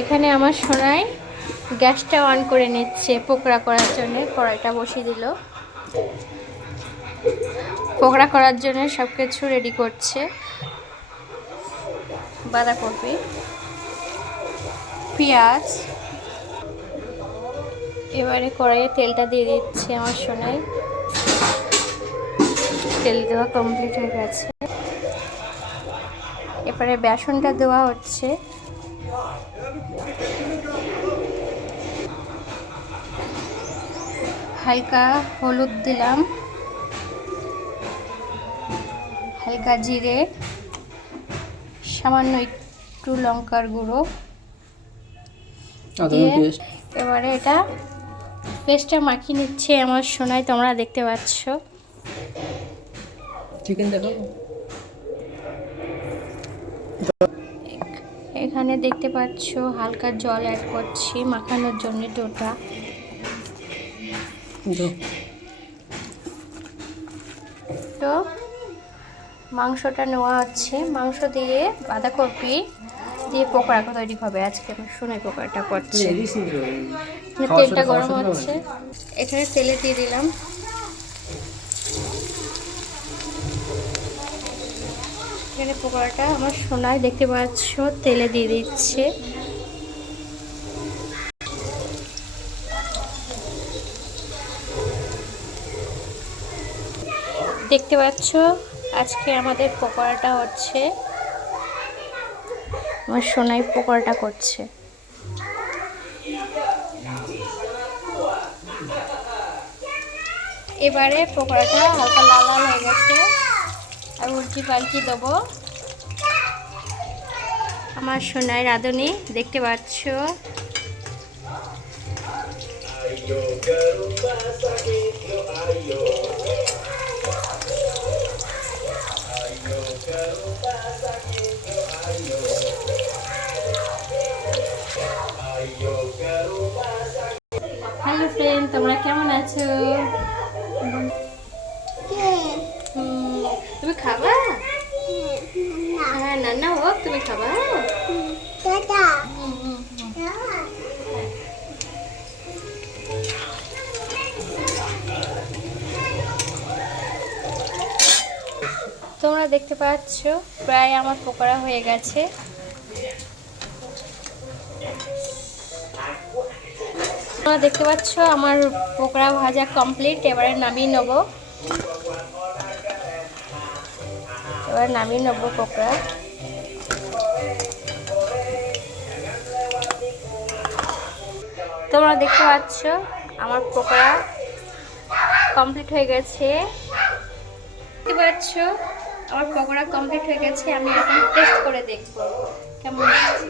এখানে আমার সোনাই গ্যাসটা অন করে নিচ্ছে পকোড়া করার জন্য। কড়াইটা বসিয়ে দিল, পকোড়া করার জন্য সব কিছু রেডি করছে। বাঁধাকপি, পেঁয়াজ। এবারে কড়াইয়ে তেলটা দিয়ে দিচ্ছে আমার সোনাই। তেল দেওয়া কমপ্লিট হয়ে গেছে। এবারে বেসনটা দেওয়া হচ্ছে। হালকা হলুদ দিলাম, হালকা জিরে, সামান্য একটু লঙ্কার গুঁড়ো দিয়ে এবারে এটা পেস্টটা মাখিয়ে নিচ্ছে আমার সোনাই। তোমরা দেখতে পাচ্ছ। চিকেন দেখো, এখানে দেখতে পাচ্ছ হালকা জল অ্যাড করছি মাখানোর জন্য ডোটা। তো মাংসটা নেওয়া হচ্ছে, মাংস দিয়ে বাঁধাকপি দিয়ে পকোড়া তৈরি হবে। আজকে আমি সোনাই পকোড়াটা করছি। তেলটা গরম হচ্ছে, এখানে তেলে দিয়ে দিলাম। এখানে পকোড়াটা আমার সোনাই দেখতে পাচ্ছ তেলে দিয়ে দিচ্ছে। দেখতে পাচ্ছ আজকে আমাদের পকোড়াটা হচ্ছে, আমার সোনাই পকোড়াটা করছে। এবারে পকোড়াটা হালকা লাল লাল হয়ে গেছে, আর উল্টি পাল্টি দেবো। আমার সোনাই রাঁধুনি দেখতে পাচ্ছ। হ্যালো ফ্রেন্ড, তোমরা কেমন আছো? তুমি খাবা? হ্যাঁ, নান্না হোক, তুমি খাবা? তোমরা দেখতে পাচ্ছ প্রায় আমার পকোড়া হয়ে গেছে। তোমরা দেখতে পাচ্ছ আমার পকোড়া ভাজা কমপ্লিট। এবারে নামিয়ে নেব, পকোড়া। তোমরা দেখতে পাচ্ছ আমার পকোড়া কমপ্লিট হয়ে গেছে। দেখতে পাচ্ছ আমার পকোড়া কমপ্লিট হয়ে গেছে। আমি এখন টেস্ট করে দেখব কেমন হয়েছে।